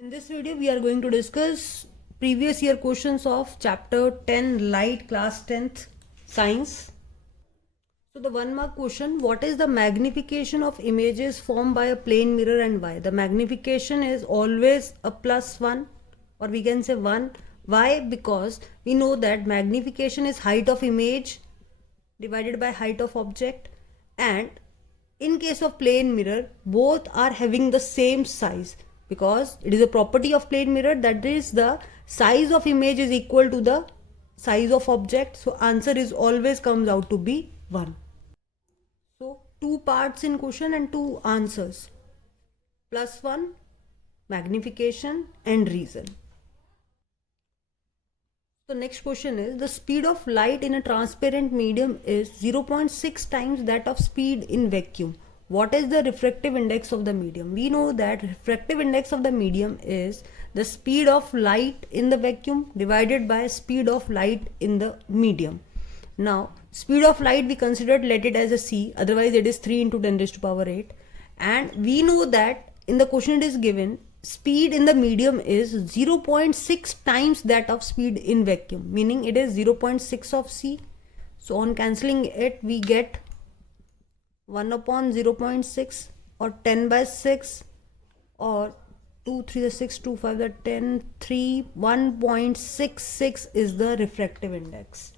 In this video, we are going to discuss previous year questions of chapter 10 Light class 10th Science. So the 1 mark question, what is the magnification of images formed by a plane mirror and why? The magnification is always a +1 or we can say 1. Why? Because we know that magnification is height of image divided by height of object, and in case of plane mirror both are having the same size, because it is a property of plane mirror that is the size of image is equal to the size of object. So answer is always comes out to be 1. So 2 parts in question and 2 answers, +1, magnification and reason. So next question is, the speed of light in a transparent medium is 0.6 times that of speed in vacuum. What is the refractive index of the medium? We know that refractive index of the medium is the speed of light in the vacuum divided by speed of light in the medium. Now speed of light we considered, let it as a c, otherwise it is 3 into 10 raised to power 8, and we know that in the question it is given speed in the medium is 0.6 times that of speed in vacuum, meaning it is 0.6 of c. So on cancelling it we get 1 upon 0.6 or 10 by 6 or 2 3 the 6 2 5 the 10 3 1.66 is the refractive index.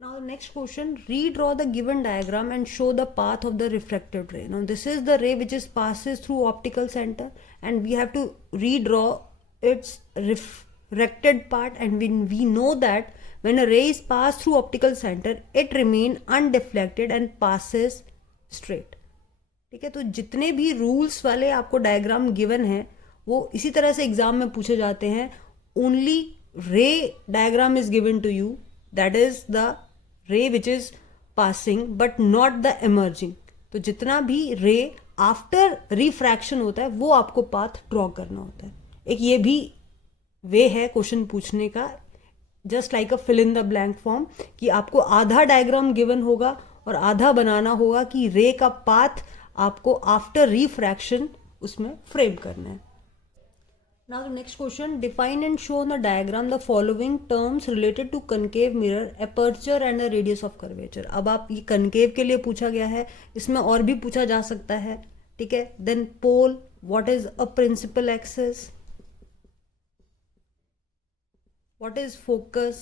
Now the next question, redraw the given diagram and show the path of the refracted ray. Now this is the ray which passes through optical center, and we have to redraw its refracted part, and we know that when a ray is passed through optical center it remain undeflected and passes straight. ठीक है, तो जितने भी rules वाले आपको diagram given है वो इसी तरह से एग्जाम में पूछे जाते हैं. Only ray diagram is given to you, that is the ray which is passing but not the emerging. तो जितना भी रे आफ्टर रिफ्रैक्शन होता है वो आपको पाथ ड्रॉ करना होता है. एक ये भी वे है क्वेश्चन पूछने का, just like a fill in the blank form, कि आपको आधा डायग्राम गिवन होगा और आधा बनाना होगा कि रे का पाथ आपको आफ्टर रिफ्रैक्शन उसमें फ्रेम करना है. Now the next question, define and show on the diagram the following terms related to concave mirror, aperture and the radius of curvature. अब आप ये concave के लिए पूछा गया है, इसमें और भी पूछा जा सकता है. ठीक है, then pole, what is a principal axis, what is focus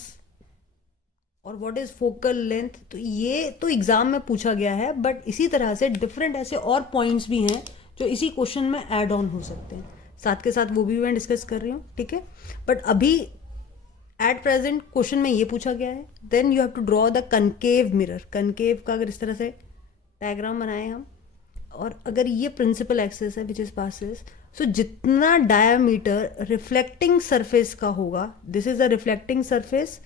और what is focal length. तो ये तो एग्जाम में पूछा गया है, बट इसी तरह से डिफरेंट ऐसे और पॉइंट्स भी हैं जो इसी क्वेश्चन में ऐड ऑन हो सकते हैं. साथ के साथ वो भी मैं डिस्कस कर रही हूँ. ठीक है, बट अभी एट प्रेजेंट क्वेश्चन में ये पूछा गया है. Then you have to draw the concave mirror. Concave का अगर इस तरह से डायग्राम बनाए हम, और अगर ये प्रिंसिपल एक्सिस है विच इज पासिस, सो जितना डायामीटर रिफ्लेक्टिंग सरफेस का होगा, this is the reflecting surface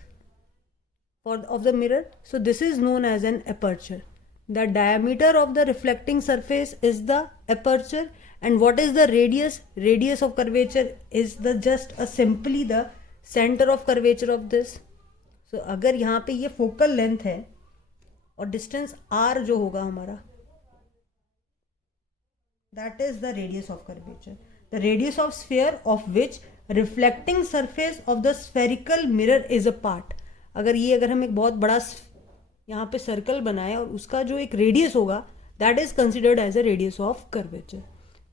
of the mirror, so this is known as an aperture. The diameter of the reflecting surface is the aperture, and what is the radius? Radius of curvature is the just a simply the center of curvature of this. So अगर यहाँ पे ये focal length है और distance r जो होगा हमारा, that is the radius of curvature. The radius of sphere of which reflecting surface of the spherical mirror is a part. अगर हम एक बहुत बड़ा यहाँ पे सर्कल बनाए और उसका जो एक रेडियस होगा, that is considered as a radius of curvature.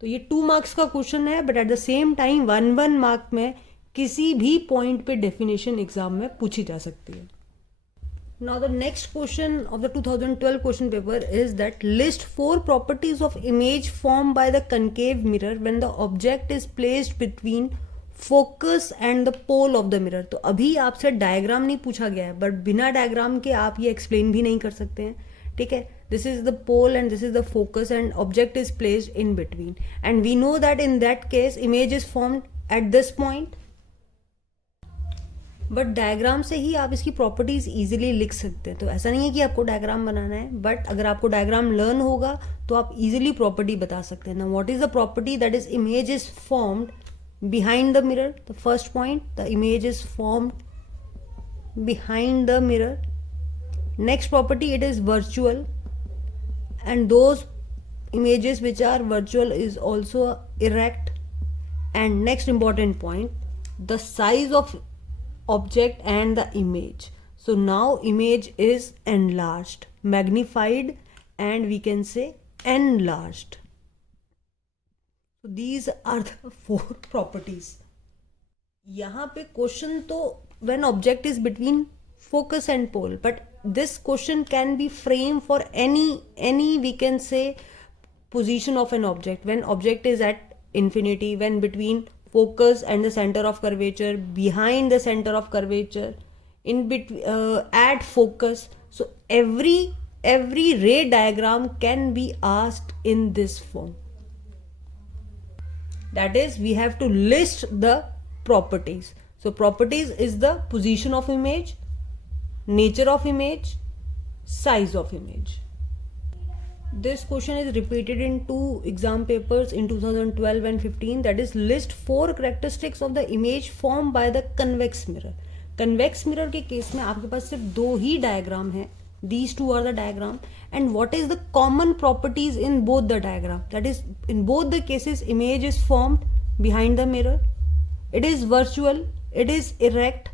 तो ये 2 मार्क्स का क्वेश्चन है, but at the same time 1 mark में किसी भी पॉइंट पे डेफिनेशन एग्जाम में पूछी जा सकती है. Now the next question of the 2012 question paper is that list 4 properties of image form by the concave mirror when the object is placed between focus and the pole of the mirror. तो अभी आपसे diagram नहीं पूछा गया है, but बिना diagram के आप ये एक्सप्लेन भी नहीं कर सकते हैं. ठीक है, this is the pole and this is the focus and object is placed in between, and we know that in that case image is formed at this point. But diagram से ही आप इसकी प्रॉपर्टीज इजीली लिख सकते हैं. तो ऐसा नहीं है कि आपको डायग्राम बनाना है, बट अगर आपको डायग्राम लर्न होगा तो आप इजीली प्रॉपर्टी बता सकते हैं. ना what is the property? That is image is formed behind the mirror. The first point, the image is formed behind the mirror. Next property, it is virtual, and those images which are virtual is also erect. And next important point, the size of object and the image. So now image is enlarged, magnified, and we can say enlarged. So these are the 4 properties. यहाँ पे question तो when object is between focus and pole, but this question can be framed for any we can say position of an object. When object is at infinity, when between focus and the center of curvature, behind the center of curvature, in between at focus. So every ray diagram can be asked in this form. That is, we have to list the properties. So properties is the position of image, nature of image, size of image. This question is repeated in 2 exam papers in 2012 and 15. That is, list 4 characteristics of the image formed by the convex mirror. Convex mirror के case में आपके पास सिर्फ 2 ही diagram है. These 2 are the diagram. And what is the common properties in both the diagram? That is, in both the cases, image is formed behind the mirror. It is virtual, it is erect,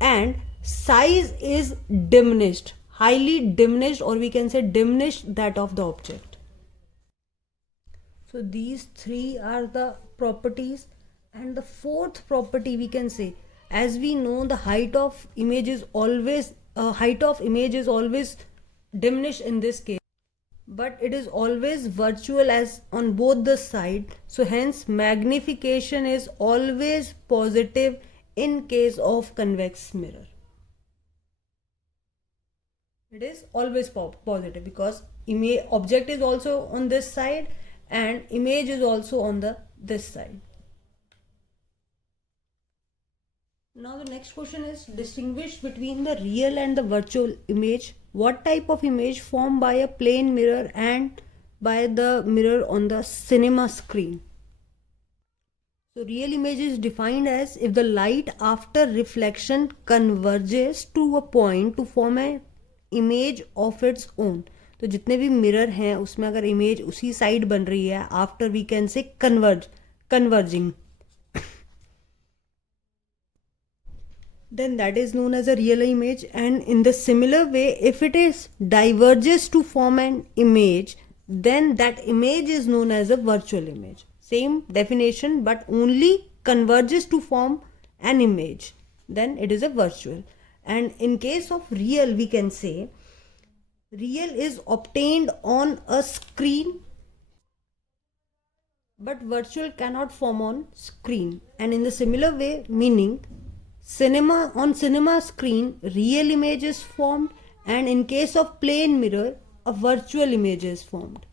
and size is diminished, highly diminished, or we can say diminished that of the object. So these 3 are the properties. And the 4th property we can say, as we know, the height of image is always diminished in this case, but it is always virtual as on both the side. So hence magnification is always positive in case of convex mirror. It is always positive because object is also on this side and image is also on this side. Now the next question is, distinguish between the real and the virtual image. What type of image formed by a plane mirror and by the mirror on the cinema screen? So real image is defined as if the light after reflection converges to a point to form an image of its own. तो जितने भी mirror हैं उसमें अगर image उसी side बन रही है after we can say converging, then that is known as a real image. And in the similar way, if it is diverges to form an image, then that image is known as a virtual image. Same definition, but only converges to form an image, then it is a virtual. And in case of real, we can say real is obtained on a screen, but virtual cannot form on screen. And in the similar way, meaning on cinema screen real image is formed, and in case of plane mirror a virtual image is formed.